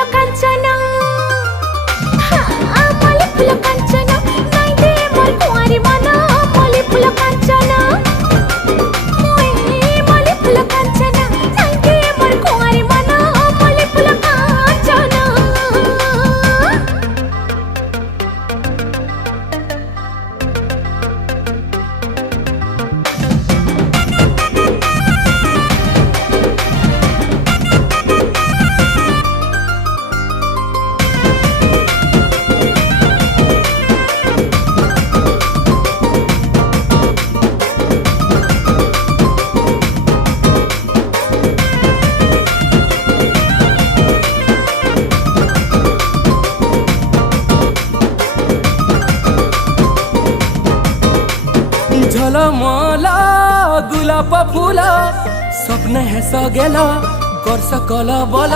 फुल कांचना मल्ली फुल कांचना नाई दे मोर कुंवारी मन मल्ली फुल कांचना मल्ली फुल कांचना नाई दे मोर कुंवारी मन मल्ली फुल कांचना। झलमला गुलाब फुला स्वप्न हे सगेला कर सकल बल।